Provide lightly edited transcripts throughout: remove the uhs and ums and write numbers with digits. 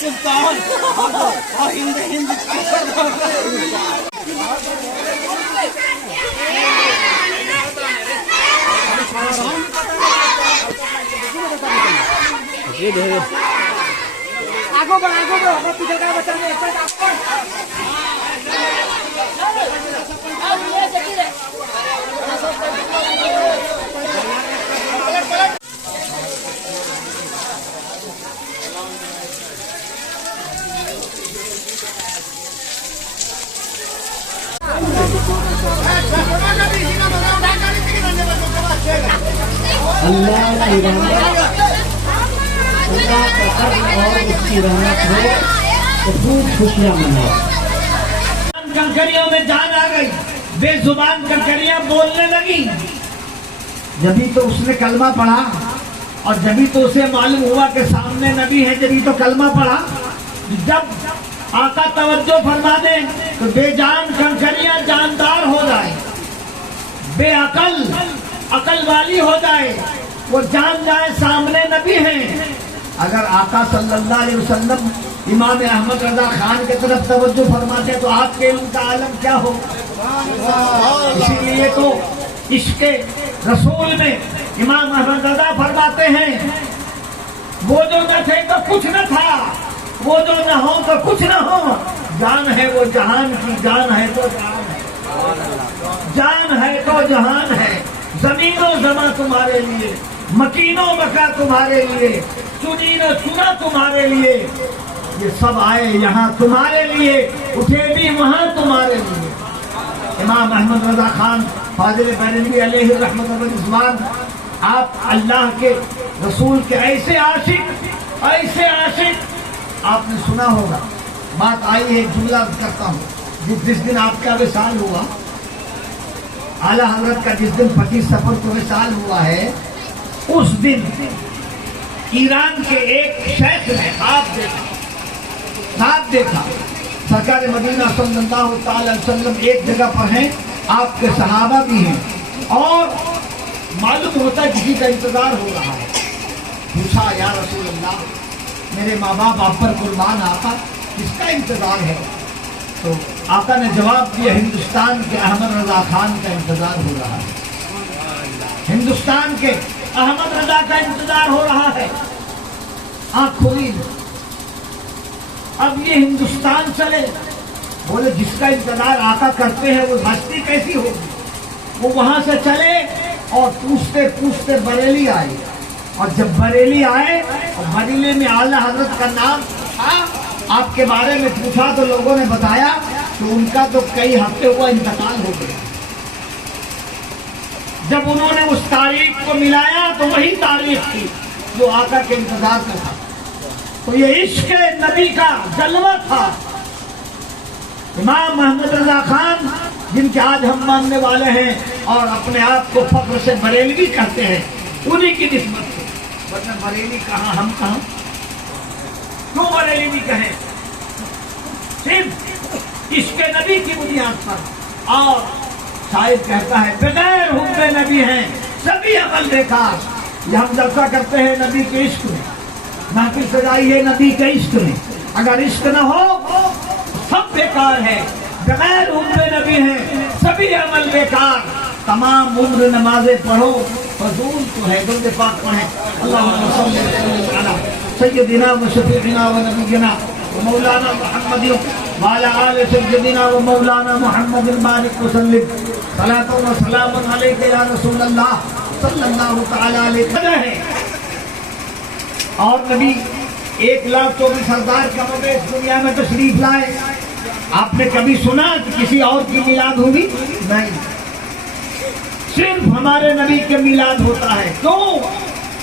سلطان ہند ہند آگو بڑھو اپنا پیچھے کا بچہ اللہ کی رحمت اللہ کا فضل اور اس کی رحمت ہو تو خوب خوشیاں مناؤ. کنکریوں میں جان آ گئی، بے زبان کنکریاں بولنے لگی. جبھی تو اس نے کلمہ پڑھا اور جبھی تو اسے معلوم ہوا کہ سامنے نبی ہے، جبھی تو کلمہ پڑھا. جب آقا توجہ فرما دیں تو بے جان کنکریاں جاندار ہو جائے، بے عقل عقل والی ہو جائے، وہ جان جائے سامنے نبی ہیں. اگر آقا صلی اللہ علیہ وسلم امام احمد رضا خان کی طرف توجہ فرماتے تو آپ کے علم کا عالم کیا ہو. اسی لیے تو عشق رسول میں امام احمد رضا فرماتے ہیں وہ جو نہ تھے تو کچھ نہ تھا، وہ جو نہ ہو تو کچھ نہ ہو. جان ہے وہ جہان کی، جان ہے تو جہان ہے، جان ہے تو جہان ہے. زمین و زماں تمہارے لیے، مکین و مکا تمہارے لیے، چنین و چنا تمہارے لیے. یہ سب آئے یہاں تمہارے لیے، اٹھے بھی وہاں تمہارے لیے. امام احمد رضا خان فاضل بریلوی علیہ رحمت الرضوان، آپ اللہ کے رسول کے ایسے عاشق، ایسے عاشق. آپ نے سنا ہوگا، بات آئی ہے، ایک جملہ کرتا ہوں. جس دن آپ کا وصال ہوا، اعلیٰ حضرت کا جس دن 25 صفر کو وصال ہوا ہے، اس دن ایران کے ایک شیخ نے خواب دیکھا. سرکار مدینہ صلی اللہ تعالی علیہ وسلم ایک جگہ پر ہیں، آپ کے صحابہ بھی ہیں، اور معلوم ہوتا ہے کسی کا انتظار ہو رہا ہے. پوچھا یا رسول اللہ، میرے ماں باپ آپ پر قربان، آقا کس کا انتظار ہے؟ تو آقا نے جواب دیا، ہندوستان کے احمد رضا خان کا انتظار ہو رہا ہے، ہندوستان کے احمد رضا کا انتظار ہو رہا ہے. آنکھ کھلی، اب یہ ہندوستان چلے. بولے جس کا انتظار آقا کرتے ہیں وہ بستی کیسی ہوگی. وہ وہاں سے چلے اور پوچھتے پوچھتے بریلی آئے، اور جب بریلی آئے اور بریلی میں اعلیٰ حضرت کا نام تھا، آپ کے بارے میں پوچھا تو لوگوں نے بتایا کہ ان کا تو کئی ہفتے ہوا انتقال ہو گیا. جب انہوں نے اس تاریخ کو ملایا تو وہی تاریخ تھی جو آقا کے انتظار کا تھا. تو یہ عشق نبی کا جلوہ تھا. امام محمد رضا خان جن کے آج ہم ماننے والے ہیں اور اپنے آپ کو فخر سے بریلوی کہتے ہیں، انہی کی نسبت سے. ورنہ بریلی کہاں، ہم کہاں؟ کیوں بریلوی کہیں؟ صرف عشق نبی کی بنیاد پر. اور شاعر کہتا ہے بغیر حب نبی ہیں سبھی عمل بیکار. یہ ہم جلسہ کرتے ہیں نبی کے عشق میں، محفل سجائی ہے نبی کے عشق میں. اگر عشق نہ ہو سب بیکار ہے. بغیر حب نبی ہیں سبھی عمل بیکار. تمام عمر نمازیں پڑھو فضول تو ہے. درود پاک پڑھیں. اللہم صلی علی سیدنا و شفیعنا و نبینا و مولانا محمد وعلی آل سیدنا و مولانا محمد بارک وسلم. صلاۃ و سلام علیک یا رسول اللہ صلی اللہ تعالی علیہ وسلم. اور نبی 1,24,000 کعبے اس دنیا میں تشریف لائے. آپ نے کبھی سنا کہ کسی اور کی میلاد ہوگی؟ نہیں، صرف ہمارے نبی کے میلاد ہوتا ہے. کیوں؟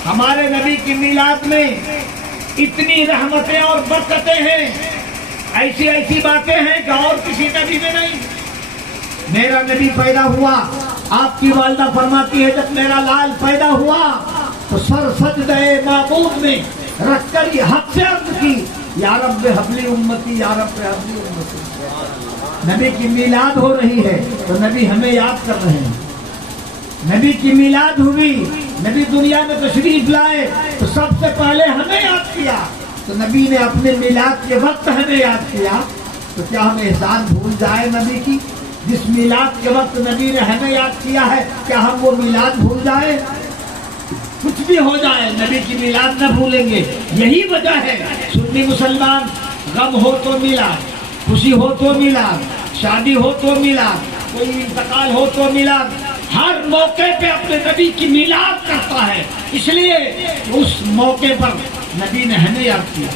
ہمارے نبی کی میلاد میں اتنی رحمتیں اور برکتیں ہیں، ایسی ایسی باتیں ہیں کہ اور کسی نبی میں نہیں. میرا نبی پیدا ہوا، آپ کی والدہ فرماتی ہے جب میرا لال پیدا ہوا تو سر سجدہ معبود میں رکھ کر یہ حق سے عرض کی، یا رب حبلی امتی، یا رب حبلی امتی. نبی کی میلاد ہو رہی ہے تو نبی ہمیں یاد کر رہے ہیں. نبی کی میلاد ہوئی، نبی دنیا میں تشریف لائے تو سب سے پہلے ہمیں یاد کیا تو نبی نے اپنے میلاد کے وقت ہمیں یاد کیا، تو کیا ہم احسان بھول جائیں نبی کی؟ جس میلاد کے وقت نبی نے ہمیں یاد کیا ہے کیا ہم وہ میلاد بھول جائیں؟ کچھ بھی ہو جائے نبی کی میلاد نہ بھولیں گے۔ یہی وجہ ہے سنی مسلمان غم ہو تو میلاد، خوشی ہو تو میلاد، شادی ہو تو میلاد، کوئی انتقال ہو تو میلاد، ہر موقع پہ اپنے نبی کی میلاد کرتا ہے، اس لیے اس موقع پر نبی نے ہمیں یاد کیا۔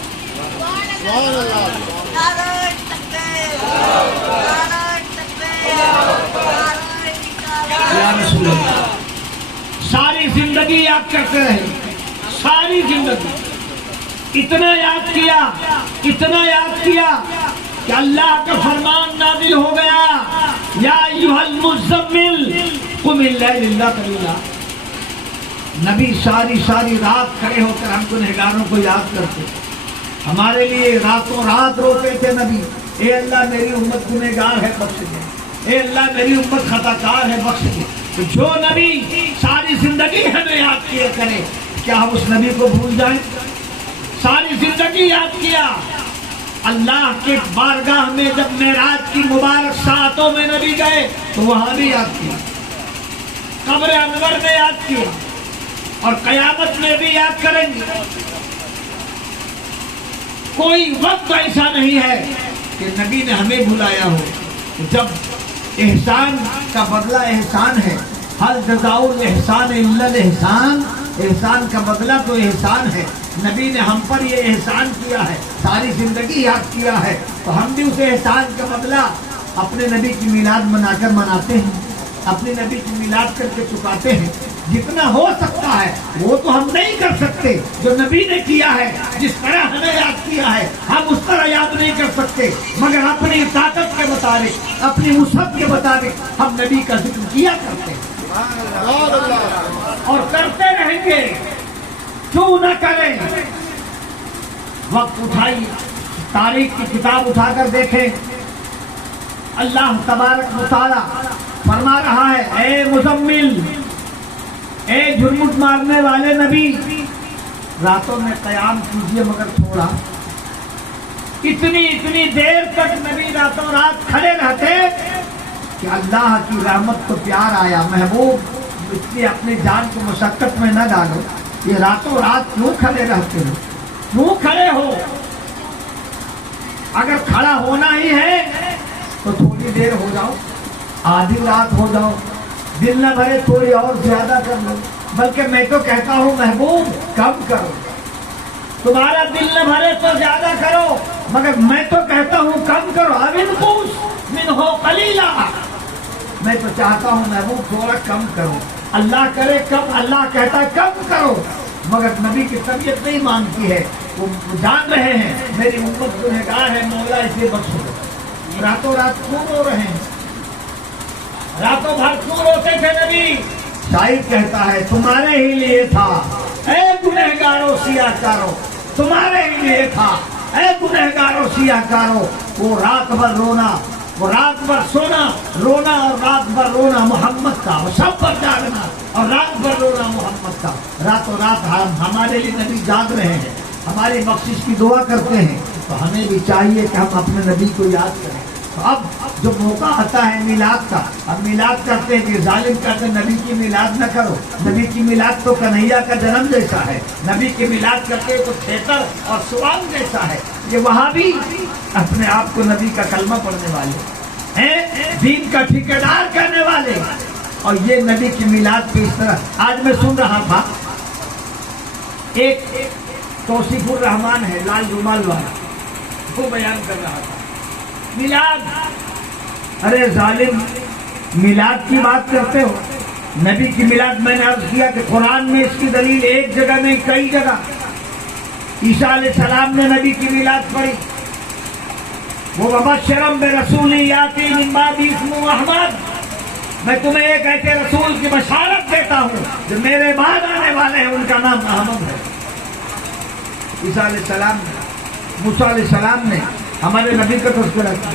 یا رسول اللہ، ساری زندگی یاد کرتے رہے، ساری زندگی اتنا یاد کیا کہ اللہ کا فرمان نازل ہو گیا، یا ایھا المزمل قم اللیل الا قلیلا۔ نبی ساری رات کھڑے ہو کر ہم گنہگاروں کو یاد کرتے، ہمارے لیے راتوں رات روتے تھے نبی، اے اللہ میری امت گنہگار ہے بخش دے، اے اللہ میری امت خطا کار ہے بخش دے۔ تو جو نبی ساری زندگی ہمیں یاد کیا کرے، کیا ہم اس نبی کو بھول جائیں؟ ساری زندگی یاد کیا، اللہ کے بارگاہ میں جب معراج کی مبارک ساعتوں میں نبی گئے تو وہاں بھی یاد کیا، قبر انور میں یاد کیا، اور قیامت میں بھی یاد کریں گے۔ کوئی وقت ایسا نہیں ہے کہ نبی نے ہمیں بھلایا ہو۔ جب احسان کا بدلہ احسان ہے، ہل جزاء الاحسان الا الاحسان، احسان کا بدلہ تو احسان ہے۔ نبی نے ہم پر یہ احسان کیا ہے، ساری زندگی یاد کیا ہے، تو ہم بھی اس احسان کا بدلہ اپنے نبی کی میلاد منا کر مناتے ہیں، اپنے نبی کی میلاد کر کے چکاتے ہیں۔ جتنا ہو سکتا ہے وہ تو ہم نہیں کر سکتے جو نبی نے کیا ہے، جس طرح ہمیں یاد کیا ہے ہم اس طرح یاد نہیں کر سکتے، مگر اپنی طاقت کے مطابق، اپنی وسعت کے مطابق ہم نبی کا ذکر کیا کرتے ہیں اور کرتے رہیں گے، کیوں نہ کریں۔ وقت اٹھائیے، تاریخ کی کتاب اٹھا کر دیکھیں، اللہ تبارک و تعالی فرما رہا ہے، اے مزمل، اے جھرمٹ مارنے والے نبی، راتوں میں قیام کیجیے مگر تھوڑا۔ اتنی دیر تک نبی راتوں رات کھڑے رہتے کہ اللہ کی رحمت کو پیار آیا، محبوب اس لیے اپنی جان کو مشقت میں نہ ڈالو، یہ راتوں رات کیوں کھڑے رہتے ہو، کیوں کھڑے ہو؟ اگر کھڑا ہونا ہی ہے تو تھوڑی دیر ہو جاؤ، آدھی رات ہو جاؤ، دل نہ بھرے تھوڑی اور زیادہ کر لو، بلکہ میں تو کہتا ہوں محبوب کم کرو، تمہارا دل نہ بھرے تو زیادہ کرو، مگر میں تو کہتا ہوں کم کرو۔ اب انقص منہ قلیلا، میں تو چاہتا ہوں محبوب تھوڑا کم کرو، اللہ کرے کم، اللہ کہتا ہے کم کرو، مگر نبی کی طبیعت نہیں مانتی ہے، وہ جان رہے ہیں میری امت گنہگار ہے، مولا اسے بخش دو۔ راتوں رات کیوں رو رہے ہیں؟ راتوں بھر کیوں روتے تھے نبی؟ شاعر کہتا ہے تمہارے ہی لیے تھا اے گنہگاروں سیاہ کارو، تمہارے ہی لیے تھا اے گنہگاروں سیاہ کارو، وہ رات بھر رونا، وہ رات بھر سونا، رونا اور رات بھر رونا محمد کا، وہ سب پر جاگنا اور رات بھر رونا محمد کا۔ راتوں رات ہمارے لیے نبی جاگ رہے ہیں، ہماری بخشش کی دعا کرتے ہیں، تو ہمیں بھی چاہیے کہ ہم اپنے نبی کو یاد کریں۔ تو اب جو موقع آتا ہے میلاد کا، اب میلاد کرتے ہیں کہ ظالم کہتے ہیں نبی کی میلاد نہ کرو، نبی کی میلاد تو کنہیا کا جنم جیسا ہے، نبی کی میلاد کرتے تو تھیٹر اور سوانگ جیسا ہے۔ یہ وہاں بھی اپنے آپ کو نبی کا کلمہ پڑھنے والے ہیں، دین کا ٹھیکیدار کرنے والے، اور یہ نبی کی میلاد پہ اس طرح۔ آج میں سن رہا تھا ایک توصیف الرحمان ہے لال رومال والا، وہ بیان کر رہا تھا میلاد، ارے ظالم میلاد کی بات کرتے ہو، نبی کی میلاد میں نے عرض کیا کہ قرآن میں اس کی دلیل ایک جگہ نہیں کئی جگہ۔ عیسیٰ علیہ السلام نے نبی کی میلاد پڑھی، وہ وبشرم برسول یاتی من بعدی اسمہ احمد، میں تمہیں ایک ایسے رسول کی بشارت دیتا ہوں جو میرے بعد آنے والے ہیں، ان کا نام احمد ہے۔ عیسیٰ علیہ السلام نے، موسیٰ علیہ السلام نے ہمارے نبی کا تذکرہ کیا،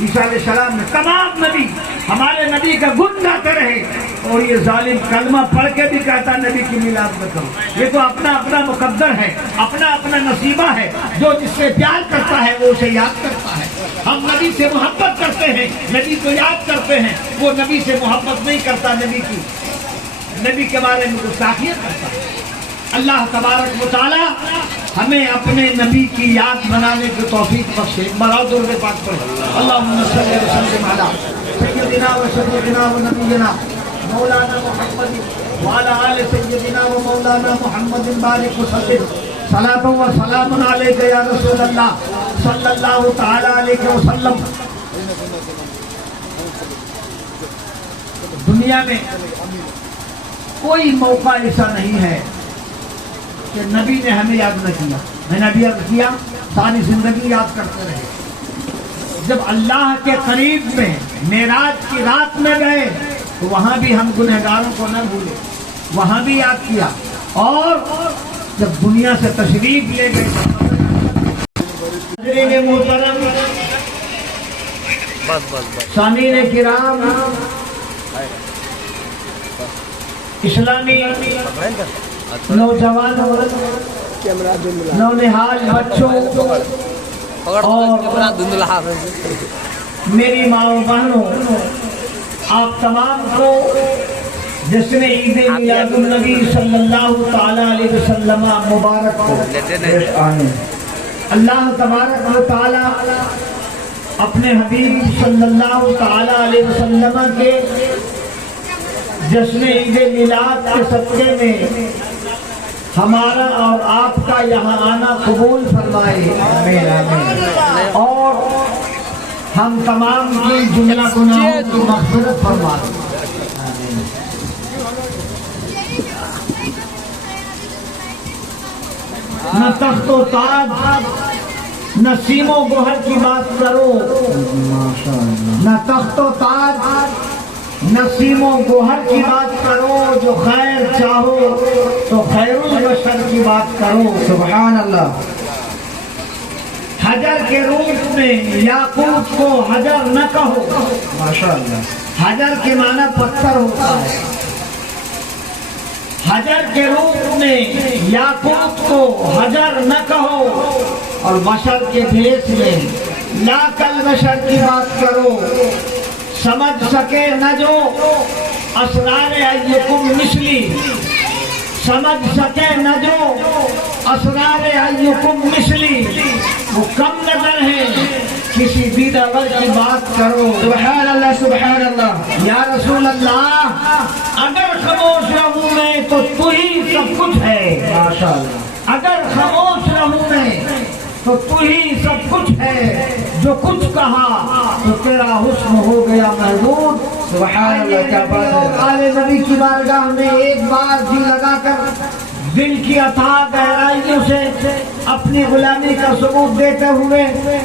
عیسیٰ علیہ السلام نے، تمام نبی ہمارے نبی کا گن گاتے رہے، اور یہ ظالم کلمہ پڑھ کے بھی کہتا نبی کی میلاد نہ کرو. یہ تو اپنا اپنا مقدر ہے, اپنا اپنا نصیبہ ہے. جو جس سے پیار کرتا ہے وہ اسے یاد کرتا ہے. ہم نبی سے محبت کرتے ہیں, نبی کو یاد کرتے ہیں. وہ نبی سے محبت نہیں کرتا, نبی کے بارے میں گستاخیت کرتا ہے. اللہ تبارک و تعالی ہمیں اپنے نبی کی یاد بنانے کی توفیق بخشے. مراد درود پاک پڑھیں. اللہم صلی وسلم علی سیدنا و سیدنا و نبینا مولانا محمد وعلی آل سیدنا و مولانا محمد بارک وسلم. صلاۃ و سلام علیک یا رسول اللہ صلی اللہ تعالی علیہ وسلم. دنیا میں کوئی موقع ایسا نہیں ہے کہ نبی نے ہمیں یاد نہ کیا. میں نے ابھی عرض کیا ساری زندگی یاد کرتے رہے. جب اللہ کے قریب میں معراج کی رات میں گئے تو وہاں بھی ہم گنہگاروں کو نہ بھولے, وہاں بھی یاد کیا. اور جب دنیا سے تشریف لے گئے محترم سامعین کرام, اسلامی نوجوان نونہال بچوں اور میری ماں و بہنوں, آپ تمام کو جشن عید میلاد النبی صلی اللہ تعالی علیہ وسلم مبارک ہو. اللہ تبارک و تعالی اپنے حبیب صلی اللہ تعالی علیہ وسلم کے جشن عید میلاد کے صدقے میں ہمارا اور آپ کا یہاں آنا قبول فرمائے. آمین. اور ہم تمام کی جملہ گناہوں کی مغفرت فرمائے. نہ تخت و تاج نہ سیم و گوہر کی بات کرو, نہ تخت و تاج نہ سیم و گوہر کی بات کرو. جو خیر چاہو تو خیر البشر کی بات کرو. سبحان اللہ. حجر کے روپ میں یاقوت کو حجر نہ کہو. ماشاء اللہ. حجر کے معنی پتھر ہوتا ہے. حجر کے روپ میں یاقوت کو حجر نہ کہو اور بشر کے بھیس میں لا کل بشر کی بات کرو. سمجھ سکے نہ جو اسرار ایکم مثلی, سمجھ سکے نہ جو اسرار ایکم مثلی, وہ کم نظر ہے کسی دیدار کی بات کرو. سبحان اللہ. سبحان اللہ. یا رسول اللہ اگر خاموش رہوں میں تو تو ہی سب کچھ ہے. ماشاء اللہ. اگر خاموش رہوں میں تو تو ہی سب کچھ ہے. جو کچھ کہا تو تیرا حسن ہو گیا محبوب. سبحان اللہ. کیا بات ہے. آل نبی کی بارگاہ میں ایک بار جی لگا کر دل کی اتھاہ گہرائیوں سے اپنی غلامی کا ثبوت دیتے ہوئے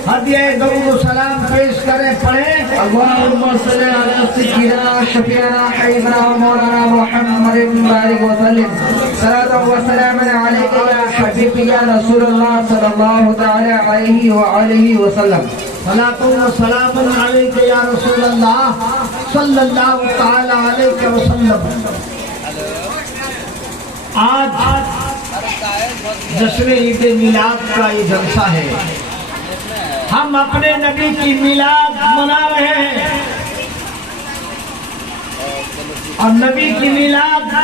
ہدیہ درود و سلام پیش کریں. پڑھیں اللہم صلی علی سیدنا شفیعنا حبیبنا مولانا محمد بارک وسلم. صلاۃ و سلام علیک یا حبیب یا رسول اللہ صلی اللہ تعالی علیہ وآلہ وسلم. صلاۃ و سلام علیک یا رسول اللہ صلی اللہ تعالی علیہ وسلم. آج جشن عید میلاد کا یہ جلسہ ہے. ہم اپنے نبی کی میلاد منا رہے ہیں اور نبی کی میلاد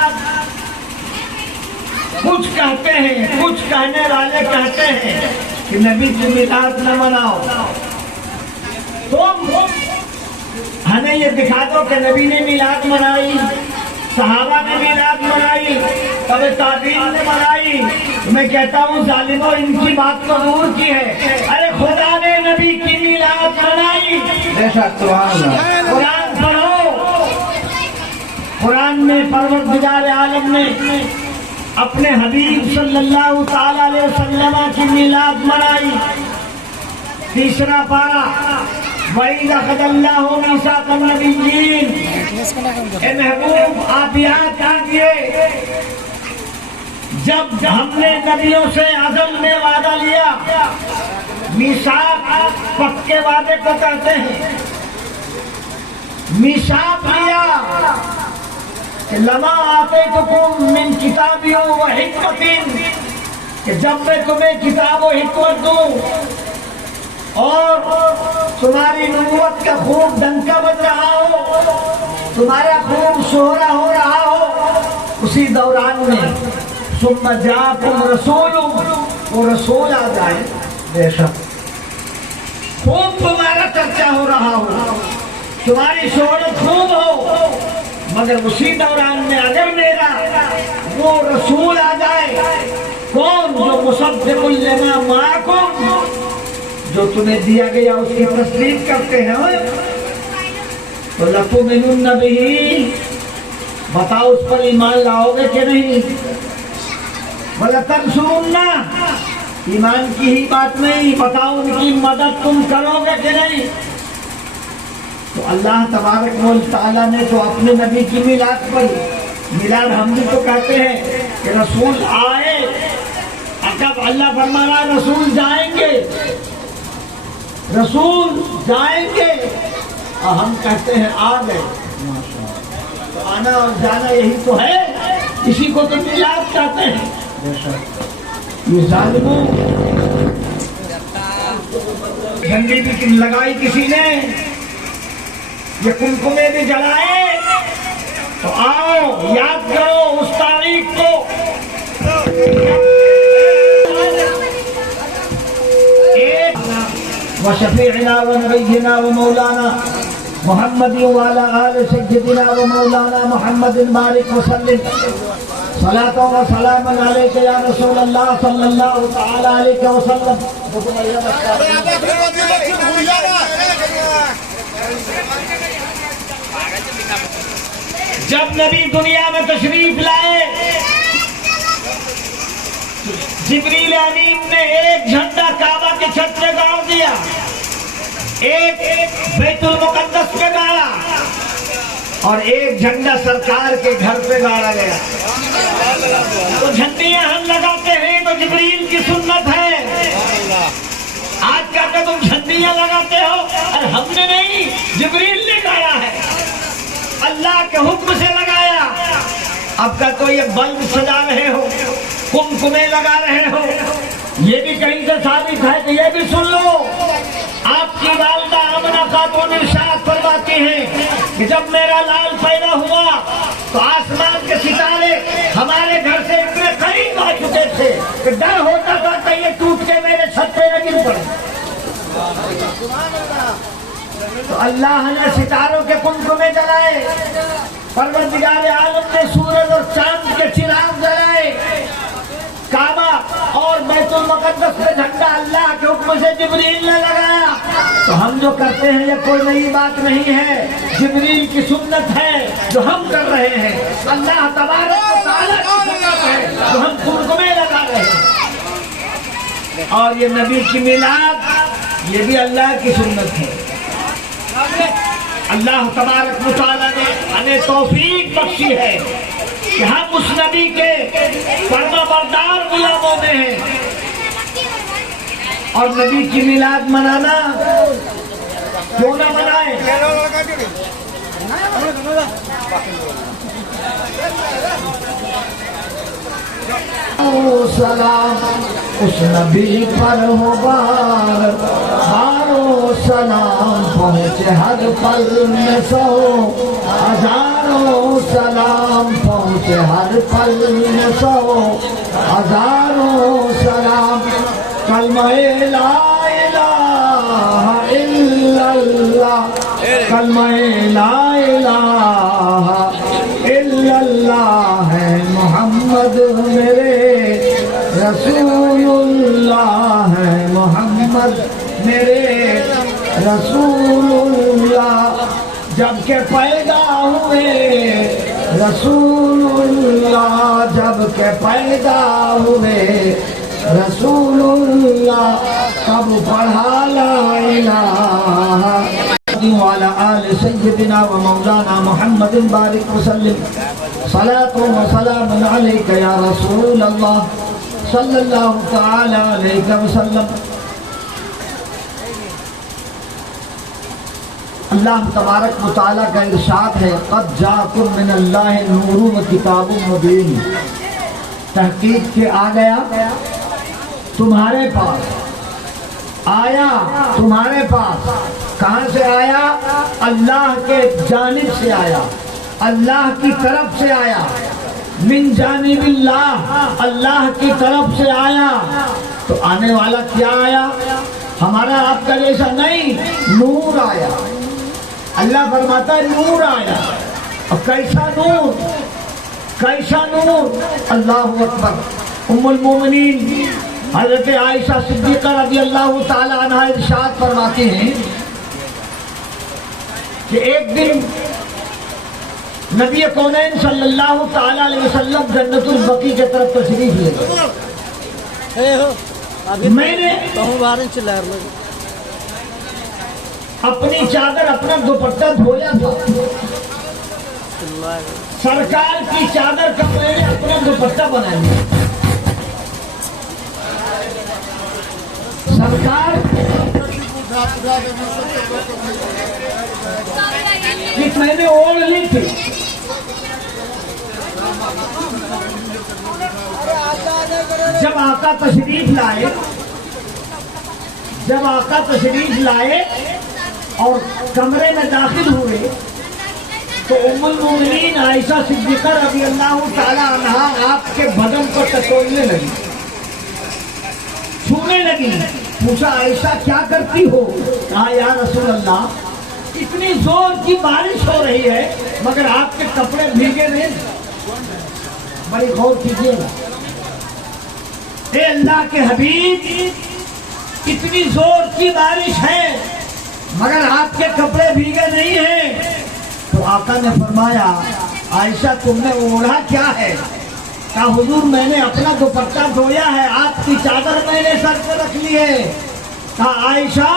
کچھ کہتے ہیں, کچھ کہنے والے کہتے ہیں کہ نبی کی میلاد نہ مناؤ. تم ہمیں یہ دکھا دو کہ نبی نے میلاد منائی, صحابہ نے میلاد منائی, تب تابعین نے منائی. میں کہتا ہوں ظالموں ان کی بات تو دور کی ہے. ارے خدا نے نبی کی میلاد منائی. بے شک. سبحان اللہ. قرآن پڑھو. قرآن میں پروردگار عالم نے اپنے حبیب صلی اللہ تعالی علیہ وسلم کی میلاد منائی. تیسرا پارہ وَإِذْ أَخَذَ اللَّهُ مِيثَاقَ النَّبِيِّينَ. اے محبوب آپ یاد کیجئے جب ہم نے نبیوں سے عزم میں وعدہ لیا. میثاق پکے وعدے کو کہتے ہیں. میثاق لیا کہ لما آتیتکم من کتاب و حکمت، کہ جب میں تمہیں کتاب و حکمت دوں اور تمہاری نبوت کا خوب ڈنکا بج رہا ہو، تمہارا خوب شہرا ہو رہا ہو، اسی دوران میں ثم جاءکم رسول، وہ رسول آ جائے، بے شک خوب تمہارا چرچا ہو رہا ہو، تمہاری شہرت خوب ہو، مگر اسی دوران میں اگر میرا وہ رسول آ جائے، کون؟ جو مصدق لما معکم، جو تمہیں دیا گیا اس کی تصدیق کرتے ہیں، تو لتؤمنن بہ، بتاؤ اس پر ایمان لاؤ گے کہ نہیں؟ وَلَتَنْصُرُنَّ، ایمان کی ہی بات نہیں، بتاؤ ان کی مدد تم کرو گے کہ نہیں؟ تو اللہ تبارک و تعالیٰ نے تو اپنے نبی کی میلاد پر، میلاد ہم بھی تو کہتے ہیں کہ رسول آئے، اب اللہ فرما رہا ہے رسول جائیں گے، رسول جائیں گے، اور ہم کہتے ہیں آ گئے۔ تو آنا اور جانا یہی تو ہے، اسی کو تو میلاد کہتے ہیں۔ یہ ظالموں، جھنڈی بھی لگائی کسی نے، یہ کمکمے بھی جلائے، تو آؤ یاد کرو اس تاریخ کو۔ وشفیعنا ونبینا ومولانا محمد وعلى آل سيدنا ومولانا محمد بارك وسلم صلاة وسلام عليك يا رسول الله صلى الله تعالى عليك وسلم۔ جب نبی دنیا میں تشریف لائے، جبریل امین نے ایک جھنڈا کعبہ کی چھت پہ گاڑ دیا، ایک بیت المقدس پہ گاڑا، اور ایک جھنڈا سرکار کے گھر پہ گاڑا گیا۔ تو جھنڈیاں ہم لگاتے ہیں تو جبریل کی سنت ہے، آج کا کہ تم جھنڈیاں لگاتے ہو، اور ہم نے نہیں، جبریل نے گاڑا ہے، اللہ کے حکم سے لگایا۔ اب کا تو یہ بلب سجا رہے ہو، کمکمے لگا رہے ہو، یہ بھی کہیں سے ثابت ہے کہ یہ بھی سن لو۔ آپ کی والدہ آمنہ خاتون ارشاد فرماتی ہیں کہ جب میرا لال پیدا ہوا تو آسمان کے ستارے ہمارے گھر سے اتنے قریب آ چکے تھے کہ ڈر ہوتا تھا کہ یہ ٹوٹ کے میرے چھت پہ نہ گر پڑے۔ تو اللہ نے ستاروں کے کمکمے جلائے، پروردگار عالم نے سورج اور چاند کے چراغ جلائے، کعبہ اور بیت المقدس میں جھنڈا اللہ کے حکم سے جبریل نے لگایا۔ تو ہم جو کرتے ہیں یہ کوئی نئی بات نہیں ہے، جبریل کی سنت ہے جو ہم کر رہے ہیں، اللہ تبارک و تعالیٰ کی سنت ہے جو ہم کمکمے لگا رہے ہیں۔ اور یہ نبی کی میلاد، یہ بھی اللہ کی سنت ہے۔ اللہ تبارک و تعالیٰ نے ہمیں توفیق بخشی ہے کہ ہم اس نبی کے فرما بردار غلاموں میں ہیں، اور نبی کی میلاد منانا کیوں نہ منائیں؟ سلام اس نبی پر ہو بار بارو سلام، پہنچے ہر پل میں سو ہزاروں سلام، پہنچے ہر پل میں سو ہزاروں سلام۔ کلمہ لا الہ الا اللہ، کلمہ لا الہ الا اللہ ہے محمد میرے رسول اللہ ہے، محمد میرے رسول اللہ۔ جب کہ پیدا ہوئے رسول اللہ، جب کہ پیدا ہوئے رسول اللہ، تب پڑھا لا الہ وعلى آل سيدنا ومولانا محمد بارك وسلم صلاة وسلام عليك يا رسول الله صلى الله تعالى عليك وسلم۔ اللہ تبارک و تعالیٰ کا ارشاد ہے قد جاءکم من اللہ نور و کتاب مبین، تحقیق کے آ گیا تمہارے پاس، آیا تمہارے پاس، کہاں سے آیا؟ اللہ کے جانب سے آیا، اللہ کی طرف سے آیا، من جانب اللہ، اللہ کی طرف سے آیا۔ تو آنے والا کیا آیا؟ ہمارا آپ کا جیسا نہیں، نور آیا۔ اللہ فرماتا ہے نور آیا، اور کیسا نور، کیسا نور؟ اللہ اکبر۔ ام المومنین حضرت عائشہ صدیقہ رضی اللہ تعالی عنہ ارشاد فرماتی ہیں کہ ایک دن نبی کونین صلی اللہ تعالی علیہ وسلم جنت البقیع کی طرف تشریف لے گئے۔ میں نے اپنی چادر، اپنا دوپٹہ دھویا تھا، سرکار کی چادر کا میں نے اپنا دوپٹہ بنا لیا۔ سرکار کہ میں نے اوڑھ لی تھی، جب آقا تشریف لائے، جب آقا تشریف لائے اور کمرے میں داخل ہوئے تو ام المومنین عائشہ صدیقہ رضی اللہ تعالی عنہا آپ کے بدن کو ٹٹولنے لگی، چھونے لگی۔ پوچھا عائشہ کیا کرتی ہو؟ کہا یا رسول اللہ اتنی زور کی بارش ہو رہی ہے مگر آپ کے کپڑے بھیگے نہیں۔ بڑی غور کیجیے گا، اے اللہ کے حبیب اتنی زور کی بارش ہے مگر آپ کے کپڑے بھیگے نہیں ہیں۔ تو آقا نے فرمایا عائشہ تم نے اوڑھا کیا ہے؟ کہا حضور میں نے اپنا دوپٹہ دھویا ہے، آپ کی چادر میں نے سر پہ رکھ لی ہے۔ کہا عائشہ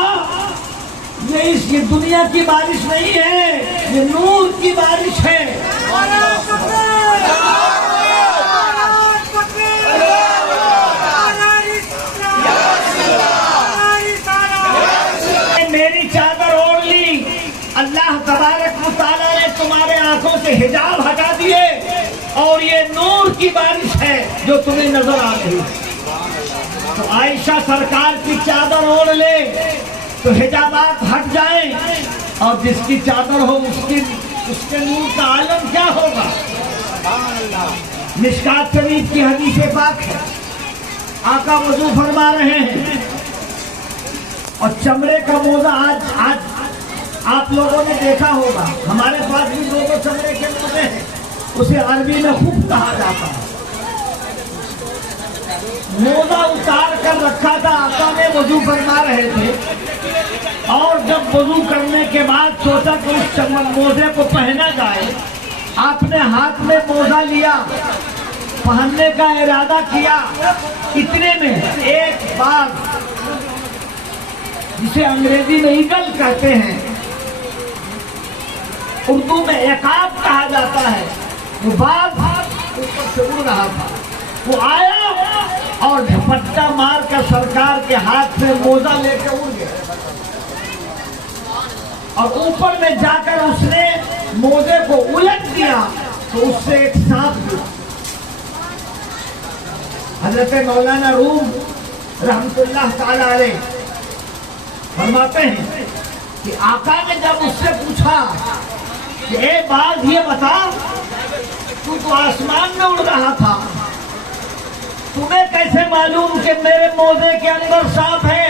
یہ دنیا کی بارش نہیں ہے، یہ نور کی بارش ہے۔ میری چادر اوڑھ لی، اللہ تبارک و تعالیٰ نے تمہارے آنکھوں سے حجاب ہٹا دیے اور یہ نور کی بارش ہے جو تمہیں نظر آ رہی۔ تو عائشہ سرکار کی چادر اوڑھ لے تو حجابات ہٹ جائیں، اور جس کی چادر ہو اس کے نور کا عالم کیا ہوگا؟ مشکات شریف کی حدیث پاک ہے، آقا وضو فرما رہے ہیں اور چمڑے کا موزہ آج آپ لوگوں نے دیکھا ہوگا، ہمارے پاس بھی دو چمڑے کے موزے ہیں، اسے عربی میں خوب کہا جاتا ہے۔ موزہ اتار کر رکھا تھا، آقا نے وضو فرما رہے تھے، اور جب وضو کرنے کے بعد سوچا کہ اس موزے کو پہنا جائے، آپ نے ہاتھ میں موزہ لیا، پہننے کا ارادہ کیا، اتنے میں ایک باغ جسے انگریزی میں ایگل کہتے ہیں، اردو میں عقاب کہا جاتا ہے، وہ باغ اوپر سے اڑ رہا تھا، وہ آیا اور جھپٹا مار کر سرکار کے ہاتھ میں موزہ لے کے اڑ گیا، اور اوپر میں جا کر اس نے موزے کو الٹ دیا تو اس سے ایک سانپ گیا۔ حضرت مولانا روم رحمت اللہ تعالی علیہ فرماتے ہیں کہ آقا نے جب اس سے پوچھا کہ اے باغ یہ بتا تو آسمان میں اڑ رہا تھا، تمہیں کیسے معلوم کہ میرے موزے کے اندر سانپ ہے؟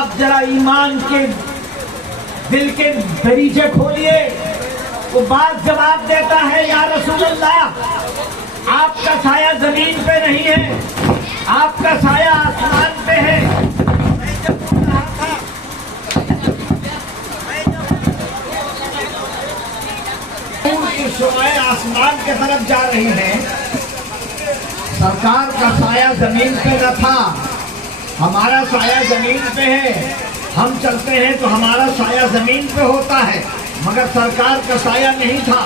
اب ذرا ایمان کے دل کے دریچے کھولیے، وہ باغ جواب دیتا ہے یا رسول اللہ آپ کا سایہ زمین پہ نہیں ہے، آپ کا سایہ آسمان پہ ہے۔ شعائیں آسمان کے طرف جا رہی ہیں، سرکار کا سایہ زمین پہ نہ تھا، ہمارا سایہ زمین پہ ہے، ہم چلتے ہیں تو ہمارا سایہ زمین پہ ہوتا ہے، مگر سرکار کا سایہ نہیں تھا،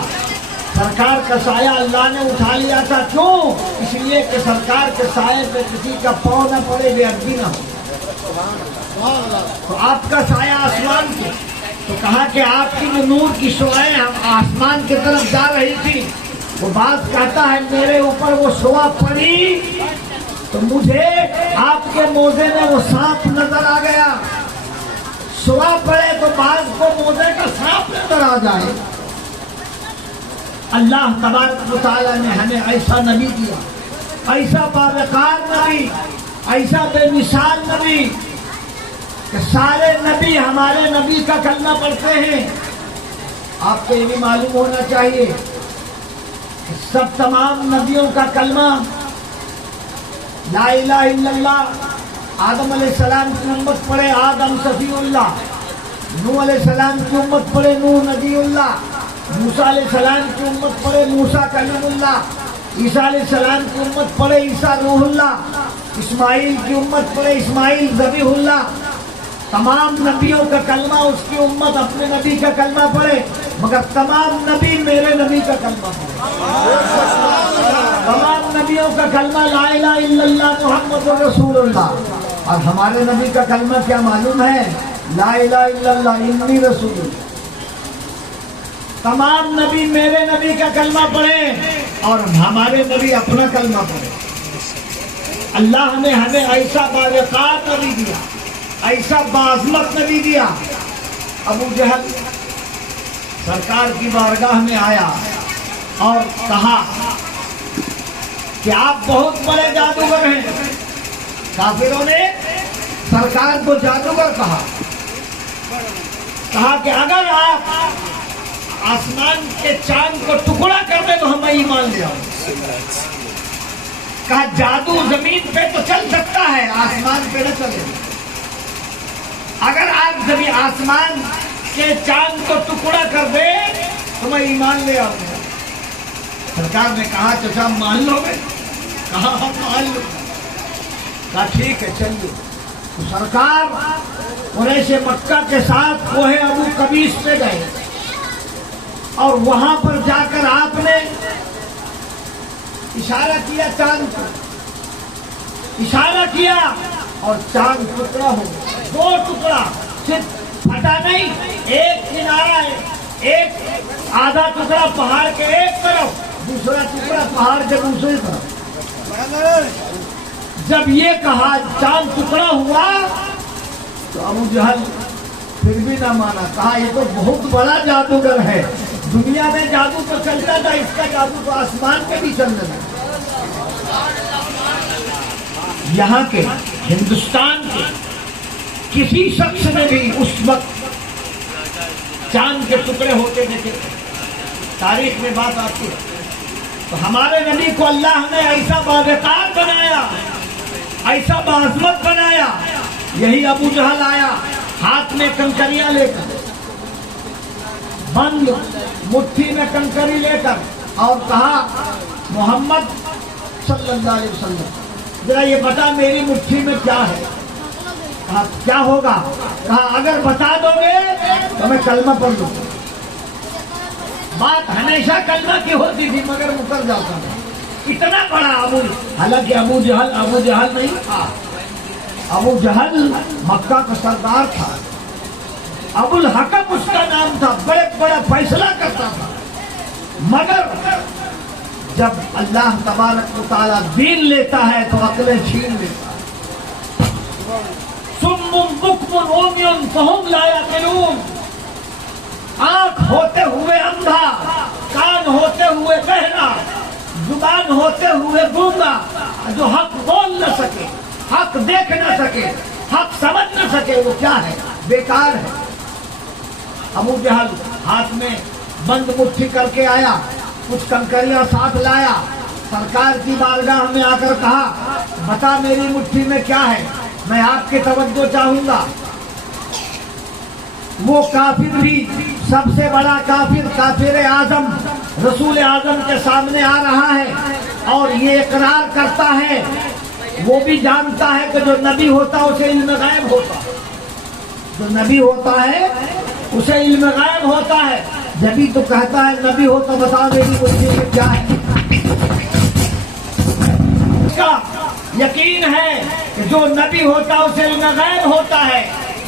سرکار کا سایہ اللہ نے اٹھا لیا تھا۔ کیوں؟ اس لیے کہ سرکار کے سایہ پہ کسی کا پاؤں نہ پڑے، بے ادبی نہ ہو۔ تو آپ کا سایہ آسمان پہ، تو کہا کہ آپ کی جو نور کی شعاعیں آسمان کی طرف جا رہی تھی، وہ بات کہتا ہے میرے اوپر وہ شعاع پڑی تو مجھے آپ کے موزے میں وہ سانپ نظر آ گیا۔ شعاع پڑے تو بعض کو موزے کا سانپ نظر آ جائے۔ اللہ تبارک و تعالیٰ نے ہمیں ایسا نبی دیا، ایسا باوقار نبی، ایسا بے مثال نبی کہ سارے نبی ہمارے نبی کا کلمہ پڑھتے ہیں۔ آپ کو یہ بھی معلوم ہونا چاہیے کہ سب تمام نبیوں کا کلمہ لا الہ الا اللہ۔ آدم علیہ السلام کی امت پڑھے آدم صفی اللہ، نوح علیہ السلام کی امت پڑھے نوح نبی اللہ، موسیٰ علیہ السلام کی امت پڑھے موسیٰ کلیم اللہ، عیسیٰ علیہ السلام کی امت پڑھے عیسیٰ روح اللہ، اسماعیل کی امت پڑھے اسماعیل ذبیح اللہ۔ تمام نبیوں کا کلمہ اس کی امت اپنے نبی کا کلمہ پڑھے، مگر تمام نبی میرے نبی کا کلمہ پڑھے۔ تمام نبیوں کا کلمہ لا الہ الا اللہ محمد رسول اللہ، اور ہمارے نبی کا کلمہ کیا معلوم ہے؟ لا الہ الا اللہ انی رسول اللہ۔ تمام نبی میرے نبی کا کلمہ پڑھے اور ہمارے نبی اپنا کلمہ پڑھے۔ اللہ نے ہمیں ایسا باوقار نبی دیا، ایسا باعظمت نبی دیا۔ ابو جہل سرکار کی بارگاہ میں آیا اور کہا کہ آپ بہت بڑے جادوگر ہیں۔ کافروں نے سرکار کو جادوگر کہا کہ اگر آپ آسمان کے چاند کو ٹکڑا کر دیں تو ہمیں ایمان لے آؤ۔ کہا جادو زمین پہ تو چل سکتا ہے، آسمان پہ نہ چلے۔ اگر آپ زمین آسمان کے چاند کو ٹکڑا کر دے تو میں ایمان لے آؤں گا۔ سرکار نے کہا چچا مان لو گے؟ کہا ہم مان لو۔ کہا ٹھیک ہے چلیے۔ تو سرکار قریش مکہ کے ساتھ کوہ ابو قبیس پہ گئے اور وہاں پر جا کر آپ نے اشارہ کیا چاند کو، اشارہ کیا اور چاند ٹکڑا ہو گیا۔ دو ٹکڑا، صرف پھٹا نہیں، ایک کنارہ ہے، ایک آدھا ٹکڑا پہاڑ کے ایک طرف، دوسرا ٹکڑا پہاڑ کے دوسری طرف۔ جب یہ کہا چاند ٹکڑا ہوا تو ابو جہل پھر بھی نہ مانا، کہا یہ تو بہت بڑا جادوگر ہے، دنیا میں جادو تو چلتا تھا، اس کا جادو تو آسمان پہ بھی چلنے لگا۔ یہاں کے ہندوستان کے کسی شخص نے بھی اس وقت چاند کے ٹکڑے ہوتے دیکھے، تاریخ میں بات آتی ہے۔ تو ہمارے نبی کو اللہ نے ایسا باوقار بنایا، ایسا باعظمت بنایا۔ یہی ابو جہل آیا ہاتھ میں کنکریاں لے کر، بند مٹھی میں کنکری لے کر، اور کہا محمد صلی اللہ علیہ وسلم ذرا یہ بتا میری مٹھی میں کیا ہے؟ کہا کیا ہوگا؟ کہا اگر بتا دو گے تو میں کلمہ پڑھ لوں۔ بات ہمیشہ کلمہ کی ہوتی تھی مگر مکر جاتا تھا۔ اتنا بڑا حالانکہ ابو جہل نہیں تھا، ابو جہل مکہ کا سردار تھا، ابو الحکم اس کا نام تھا، بڑا فیصلہ کرتا تھا، مگر جب اللہ تبارک و تعالیٰ دین لیتا ہے تو عقلیں چھین لیتا ہے۔ صم بکم عمی فہم لا یعقلون، آنکھ ہوتے ہوئے اندھا، کان ہوتے ہوئے بہرا، زبان ہوتے ہوئے گونگا، جو حق بول نہ سکے، حق دیکھ نہ سکے، حق سمجھ نہ سکے، وہ کیا ہے؟ بیکار ہے۔ ابو جہل ہاتھ میں بند مٹھی کر کے آیا، کچھ کنکریاں ساتھ لایا، سرکار کی بارگاہ میں آ کر کہا بتا میری مٹھی میں کیا ہے، میں آپ کی توجہ چاہوں گا۔ وہ کافر بھی، سب سے بڑا کافر، کافر اعظم رسول اعظم کے سامنے آ رہا ہے اور یہ اقرار کرتا ہے، وہ بھی جانتا ہے کہ جو نبی ہوتا ہے اسے علم غیب ہوتا ہے، جو نبی ہوتا ہے اسے علم غیب ہوتا ہے، جبھی تو کہتا ہے نبی ہو تو بتا میری مٹھی میں کیا ہے۔ اس کا یقین ہے کہ جو نبی ہوتا ہے اسے علم غیب ہوتا ہے،